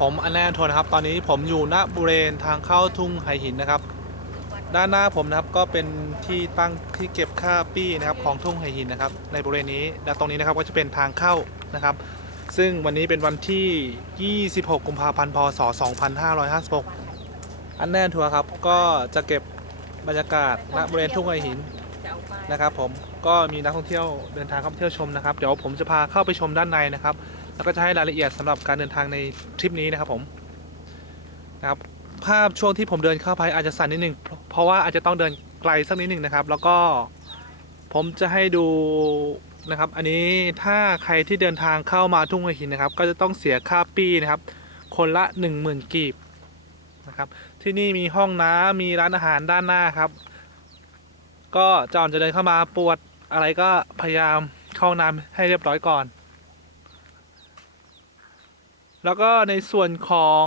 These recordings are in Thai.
ผมอันแน่ทนนะครับ ตอนนี้ผมอยู่ณบริเวณทางเข้าทุ่งไหหินนะครับ ด้านหน้าผมนะครับก็เป็นที่ตั้งที่เก็บค่าปี้นะครับของทุ่งไหหินนะครับ ในบริเวณนี้และตรงนี้นะครับก็จะเป็นทางเข้านะครับ ซึ่งวันนี้เป็นวันที่ 26 กุมภาพันธ์ พศ 2556 อันแน่ทัวร์ครับก็จะเก็บบรรยากาศณบริเวณทุ่งไหหินนะครับ ผมก็มีนักท่องเที่ยวเดินทางเข้าไปเที่ยวชมนะครับ เดี๋ยวผมจะพาเข้าไปชมด้านในนะครับ แล้วก็จะให้รายละเอียดสำหรับการเดินทางในทริปนี้นะครับผมนะครับภาพช่วงที่ผมเดินเข้าไปอาจจะสั่นนิดนึงเพราะว่าอาจจะต้องเดินไกลสักนิดหนึ่งนะครับ แล้วก็ผมจะให้ดูนะครับ อันนี้ถ้าใครที่เดินทางเข้ามาทุ่งหัวหินนะครับ ก็จะต้องเสียค่าปี้นะครับ คนละ 10,000 กีบนะครับที่นี่มีห้องน้ำมีร้านอาหารด้านหน้าครับ ก็จอนจะเดินเข้ามาปวดอะไรก็พยายามเข้าน้ำให้เรียบร้อยก่อน แล้วก็ในส่วนของ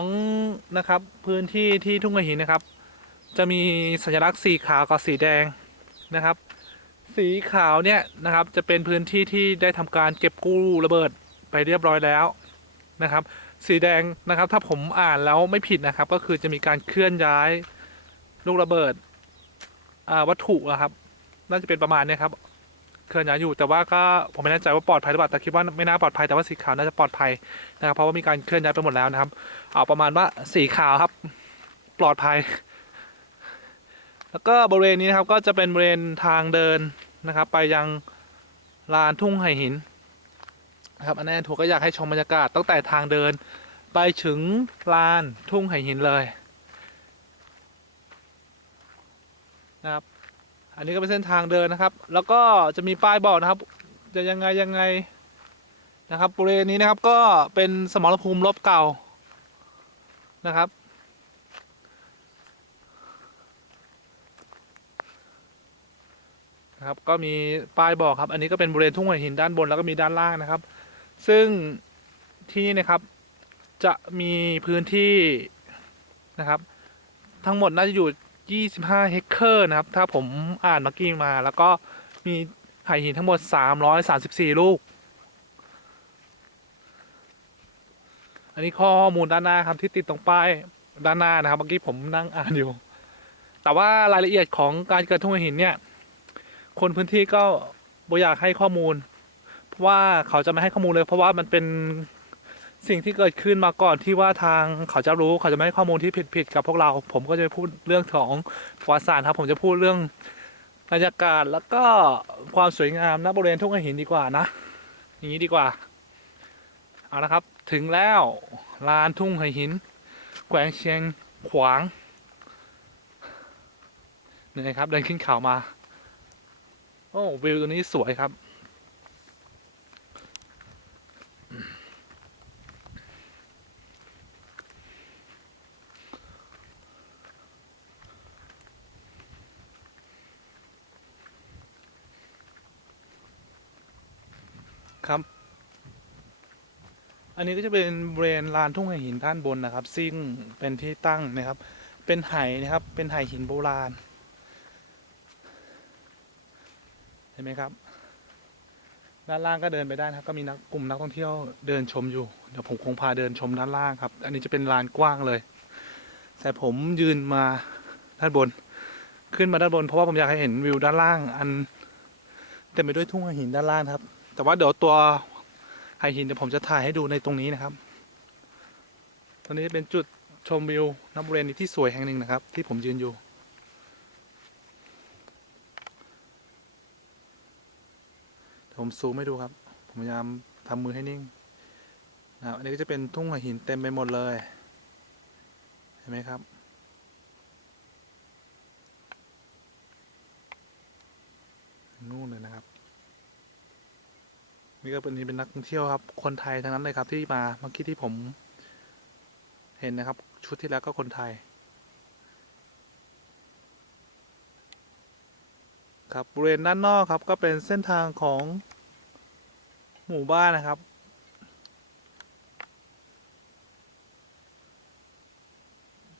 นะครับพื้นที่ที่ทุ่งกระหินนะครับ จะมีสัญลักษณ์สีขาวกับสีแดงนะครับ สีขาวเนี่ยนะครับจะเป็นพื้นที่ที่ได้ทำการเก็บกู้ระเบิดไปเรียบร้อยแล้วนะครับ สีแดงนะครับถ้าผมอ่านแล้วไม่ผิดนะครับ ก็คือจะมีการเคลื่อนย้ายลูกระเบิดวัตถุอะครับ น่าจะเป็นประมาณนี้ครับ เคลื่อนย้ายอยู่ แต่ว่าก็ผมไม่แน่ใจว่าปลอดภัยหรือเปล่าแต่คิดว่าไม่น่าปลอดภัยแต่ว่าสีขาวน่าจะปลอดภัยนะครับเพราะว่ามีการเคลื่อนย้ายไปหมดแล้วนะครับ เอาประมาณว่าสีขาวครับ ปลอดภัย แล้วก็บริเวณนี้นะครับก็จะเป็นบริเวณทางเดินนะครับ ไปยังลานทุ่งไหหินนะครับอันแนี้ถูกก็อยากให้ชมบรรยากาศตั้งแต่ทางเดินไปถึงลานทุ่งไหหินเลยนะครับ อันนี้ก็เป็นเส้นทางเดินนะครับ แล้วก็จะมีป้ายบอกนะครับ จะยังไงยังไงนะครับบริเวณนี้นะครับก็เป็นสมรภูมิรบเก่านะครับ นะครับ ก็มีป้ายบอกครับ อันนี้ก็เป็นบริเวณทุ่งหัวหินด้านบนแล้วก็มีด้านล่างนะครับ ซึ่งที่นี่นะครับจะมีพื้นที่นะครับ ทั้งหมดน่าจะอยู่ 25 เฮกเกอร์นะครับ ถ้าผมอ่านเมื่อกี้มา แล้วก็มีไหหินทั้งหมด 334 ลูก อันนี้ข้อมูลด้านหน้าครับที่ติดตรงป้ายด้านหน้านะครับเมื่อกี้ผมนั่งอ่านอยู่ แต่ว่ารายละเอียดของการเกิดทุ่งหินเนี่ย คนพื้นที่ก็บ่อยากให้ข้อมูล เพราะว่าเขาจะไม่ให้ข้อมูลเลย เพราะว่ามันเป็น สิ่งที่เกิดขึ้นมาก่อนที่ว่าทางเขาจะรู้เขาจะไม่ให้ข้อมูลที่ผิดๆกับพวกเรา ผมก็จะพูดเรื่องของประวัติศาสตร์ครับ ผมจะพูดเรื่องบรรยากาศแล้วก็ความสวยงามณบริเวณทุ่งหินดีกว่านะ อย่างนี้ดีกว่าเอาละครับ ถึงแล้วลานทุ่งหิน แขวงเชียงขวางนี่ครับเดินขึ้นเขามา โอ้วิวตัวนี้สวยครับ ครับ อันนี้ก็จะเป็นบริเวณลานทุ่งหินด้านบนนะครับ ซึ่งเป็นที่ตั้งนะครับ เป็นไหนะครับ เป็นไหหินโบราณ เห็นไหมครับ ด้านล่างก็เดินไปได้นะครับ ก็มีนักกลุ่มนักท่องเที่ยวเดินชมอยู่ เดี๋ยวผมคงพาเดินชมด้านล่างครับ อันนี้จะเป็นลานกว้างเลย แต่ผมยืนมาด้านบน ขึ้นมาด้านบน เพราะว่าผมอยากให้เห็นวิวด้านล่างอันเต็มไปด้วยทุ่งหินด้านล่างครับ แต่ว่าเดี๋ยวตัวไหหินเดี๋ยวผมจะถ่ายให้ดูในตรงนี้นะครับ ตรงนี้เป็นจุดชมวิวน้ำบริเวณนี้ที่สวยแห่งหนึ่งนะครับ ที่ผมยืนอยู่ ผมซูมให้ดูครับ ผมพยายามทำมือให้นิ่งนะครับอันนี้ก็จะเป็นทุ่งหินเต็มไปหมดเลย เห็นไหมครับ นู่นเลยนะครับ นี่ก็เป็นนี่เป็นนักท่องเที่ยวครับ คนไทยทั้งนั้นเลยครับที่มาเมื่อกี้ที่ผม เห็นนะครับ ชุดที่แล้วก็คนไทย ครับบริเวณด้านนอกครับ ก็เป็นเส้นทางของหมู่บ้านนะครับ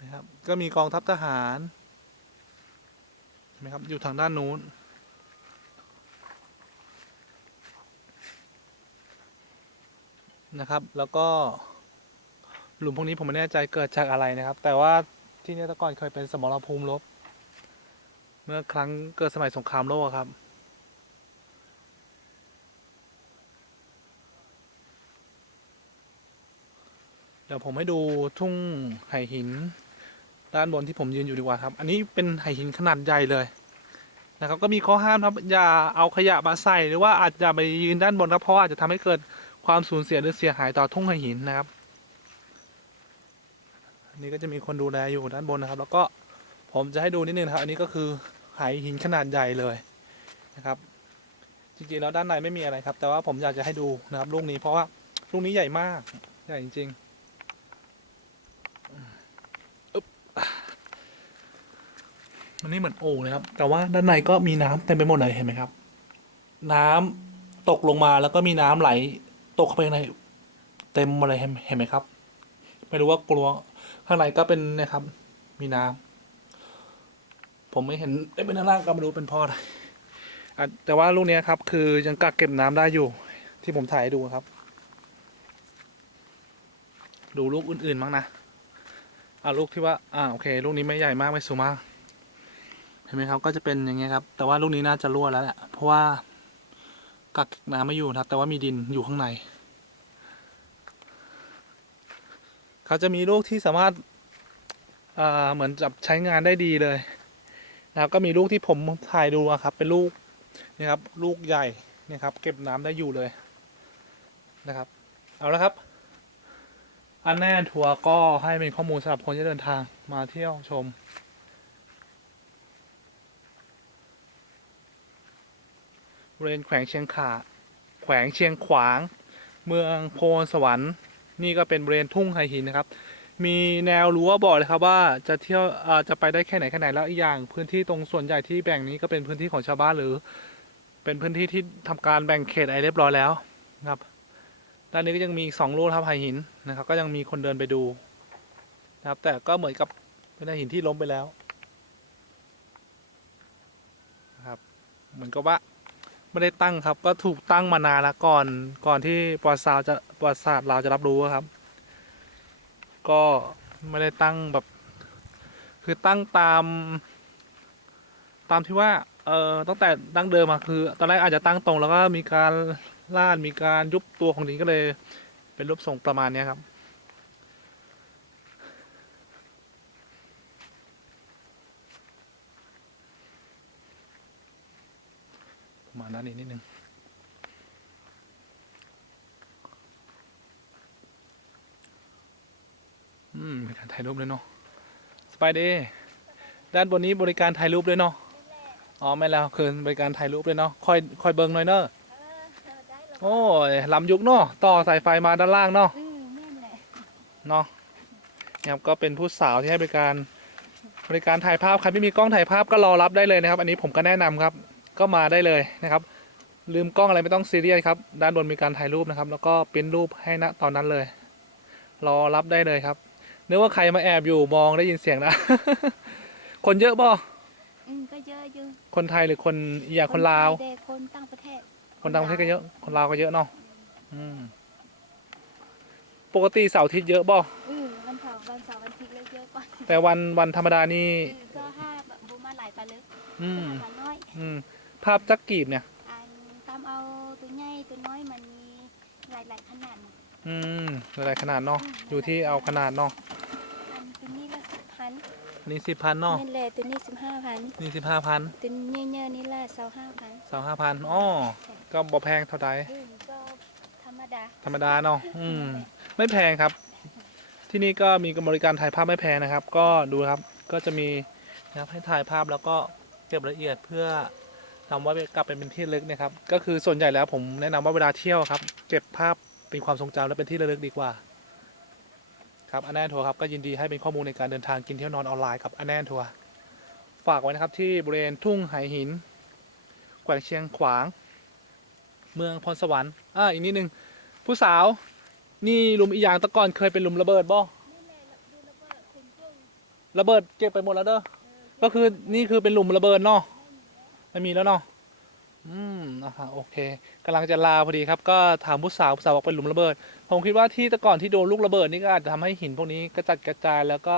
นะครับ ก็มีกองทัพทหารเห็นไหมครับ อยู่ทางด้านนู้น นะครับ แล้วก็หลุมพวกนี้ผมไม่แน่ใจเกิดจากอะไรนะครับ แต่ว่าที่นี่ต่ก่อนเคยเป็นสมรภูมิรบ เมื่อครั้งเกิดสมัยสงครามโลกครับ เดี๋ยวผมให้ดูทุ่งไหหิน ด้านบนที่ผมยืนอยู่ดีกว่าครับ อันนี้เป็นไหหินขนาดใหญ่เลยนะครับ ก็มีข้อห้ามครับอย่าเอาขยะมาใส่หรือว่าอาจจะไปยืนด้านบนครับเพราะว่าอาจจะทำให้เกิด ความสูญเสียหรือเสียหายต่อทุ่งไหหินนะครับนนี้ก็จะมีคนดูแลอยู่ด้านบนนะครับ แล้วก็ผมจะให้ดูนิดนึงนะครับ อันนี้ก็คือไหหินขนาดใหญ่เลยนะครับ จริงๆแล้วด้านในไม่มีอะไรครับ แต่ว่าผมอยากจะให้ดูนะครับลูกนี้เพราะว่าลูกนี้ใหญ่มากใหญ่จริงๆมันนี่เหมือนโอ่งเลยครับ แต่ว่าด้านในก็มีน้ำเต็มไปหมดเลยเห็นไหมครับ น้ำตกลงมาแล้วก็มีน้ำไหล ตกเข้าไปในเต็มมาเลยเห็นไหมครับ ไม่รู้ว่ากลัวข้างในก็เป็นนะครับ มีน้ำผมไม่เห็นเอ้เป็นด้านล่างก็ไม่รู้เป็นเพ่ออะไรแต่ว่าลูกนี้ครับ คือยังกักเก็บน้ำได้อยู่ ที่ผมถ่ายให้ดูครับ ดูลูกอื่นๆบ้างนะอ่าลูกที่ว่าอ่าโอเค ลูกนี้ไม่ใหญ่มากไม่สูงมากเห็นไหมครับก็จะเป็นอย่างเงี้ยครับ แต่ว่าลูกนี้น่าจะรั่วแล้วแหละเพราะว่า กักน้ำไม่อยู่นะครับ แต่ว่ามีดินอยู่ข้างใน เขาจะมีลูกที่สามารถเหมือนจับใช้งานได้ดีเลยนะครับก็มีลูกที่ผมถ่ายดูอะครับ เป็นลูกนี่ครับ ลูกใหญ่นี่ครับ เก็บน้ำได้อยู่เลยนะครับ เอาละครับ อันแน่ทัวร์ก็ให้เป็นข้อมูลสำหรับคนที่เดินทางมาเที่ยวชม บริเวณแขวงเชียงขาแขวงเชียงขวาง เมืองโพนสวรรค์ นี่ก็เป็นบริเวณทุ่งไฮหินนะครับ มีแนวรั้วบอกเลยครับว่าจะเที่ยวจะไปได้แค่ไหนแค่ไหนแล้วอีกอย่าง พื้นที่ตรงส่วนใหญ่ที่แบ่งนี้ก็เป็นพื้นที่ของชาวบ้านหรือ เป็นพื้นที่ที่ทำการแบ่งเขตอะไรเรียบร้อยแล้วนะครับด้านนี้ก็ยังมีสองลูกครับไฮหินนะครับ ก็ยังมีคนเดินไปดูนะครับ แต่ก็เหมือนกับเป็นไฮหินที่ล้มไปแล้วนะครับเหมือนกับว่า ไม่ได้ตั้งครับ ก็ถูกตั้งมานานแล้วก่อนก่อนที่ประวัติศาสตร์จะประวัติศาสตร์เราจะรับรู้ครับ ก็ไม่ได้ตั้งแบบ คือตั้งตาม ตามที่ว่าเอ่อตั้งแต่ดั้งเดิมมาคือ ตอนแรกอาจจะตั้งตรงแล้วก็มีการล่านมีการยุบตัวของดินก็เลย เป็นรูปทรงประมาณนี้ครับ ประมาณนั้นอีกนิดนึงอืมบริการถ่ายรูปเลยเนาะสไปเดย์ด้านบนนี้บริการถ่ายรูปเลยเนาะอ๋อไม่แล้วคืนบริการถ่ายรูปเลยเนาะคอยคอยเบิ้งหน่อยเนอะเออเออได้แล้วโอ้ยลำยุกเนาะต่อสายไฟมาด้านล่างเนาะเออแม่นแหละเนาะนี่ครับก็เป็นผู้สาวที่ให้บริการบริการถ่ายภาพใครไม่มีกล้องถ่ายภาพก็รอรับได้เลยนะครับ อันนี้ผมก็แนะนำครับ ก็มาได้เลยนะครับ ลืมกล้องอะไรไม่ต้องซีเรียสครับ ด้านบนมีการถ่ายรูปนะครับ แล้วก็ปริ้นรูปให้ณตอนนั้นเลย รอรับได้เลยครับนึกว่าใครมาแอบอยู่มองได้ยินเสียงนะ คนเยอะบ่อืมก็เยอะอยู่คนไทยหรือคนอีอย่างคนลาว ไทยเด็กคนต่างประเทศคนต่างประเทศก็เยอะ คนลาวก็เยอะเนาะอืมปกติเสาร์อาทิตย์เยอะบ่เออวันเสาร์วันเสาร์วันอาทิตย์เลยเยอะกว่าแต่วันวันธรรมดานี่เออก็ห้าแบบบูมาหลายปลาลึกอืม ปลาน้อย อืม ภาพจักกีบเนี่ย อันตามเอาตัวใหญ่ตัวน้อยมันมีหลายหลายๆขนาดน่ะอืมอะไรขนาดเนาะอยู่ที่เอาขนาดเนาะอันตัวนี้ละสิบพันอันนี้สิบพันเนาะนั่นแหละตัวนี้สิบห้าพันนี่สิบห้าพันตัวเนี้ยเนี้ยนี่ละสาวห้าพันสองห้าพันอ๋อก็บ่แพงเท่าใดเออก็ธรรมดาธรรมดาเนาะอืมไม่แพงครับ ที่นี่ก็มีบริการถ่ายภาพไม่แพงนะครับ ก็ดูครับก็จะมีนะครับให้ถ่ายภาพแล้วก็เก็บรายละเอียดเพื่อ นำไว้กลับไปเป็นที่ระลึกนะครับ ก็คือส่วนใหญ่แล้วผมแนะนำว่าเวลาเที่ยวครับ เก็บภาพเป็นความทรงจำและเป็นที่ระลึกดีกว่าครับอันแนนทัวร์ครับก็ยินดีให้เป็นข้อมูลในการเดินทางกินเที่ยวนอนออนไลน์ครับอันแนนทัวร์ฝากไว้นะครับที่บริเวณทุ่งไหหินแขวงเชียงขวาง เมืองพรสวรรค์อ่าอีกนิดนึงผู้สาวนี่หลุมอีหยางแตะก่อนเคยเป็นหลุมระเบิดบ่นี่แหละดูระเบิดคุณกุ้งระเบิดเก็บไปหมดแล้วเด้อก็คือนี่คือเป็นหลุมระเบิดเนาะ ไม่มีแล้วเนาะอืมนะคะโอเคกำลังจะลาพอดีครับ ก็ถามผู้สาวผู้สาวบอกเป็นหลุมระเบิด ผมคิดว่าที่แต่ก่อนที่โดนลูกระเบิดนี่ก็อาจจะทำให้หินพวกนี้กระจัดกระจายแล้วก็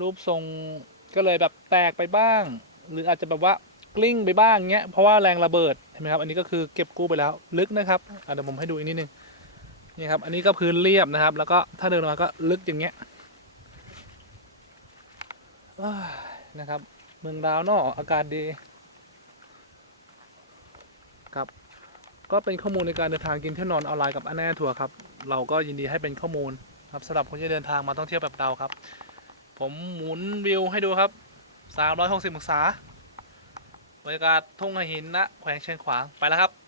รูปทรงก็เลยแบบแตกไปบ้าง หรืออาจจะแบบว่ากลิ้งไปบ้างเงี้ยเพราะว่าแรงระเบิดเห็นไหมครับ อันนี้ก็คือเก็บกู้ไปแล้วลึกนะครับอะเดี๋ยวผมให้ดูอีกนิดนึงนี่ครับ อันนี้ก็พื้นเรียบนะครับ แล้วก็ถ้าเดินมาก็ลึกอย่างเงี้ยนะครับ เมืองดาวเนอกอากาศดี ก็เป็นข้อมูลในการเดินทางกินเที่ยวนอนออนไลน์กับอันแน่ทัวร์ครับ เราก็ยินดีให้เป็นข้อมูลครับสำหรับคนที่เดินทางมาท่องเที่ยวแบบเราครับ ผมหมุนวิวให้ดูครับ 360องศาบรรยากาศทุ่งหินะแขวงเชียงขวางไปแล้วครับ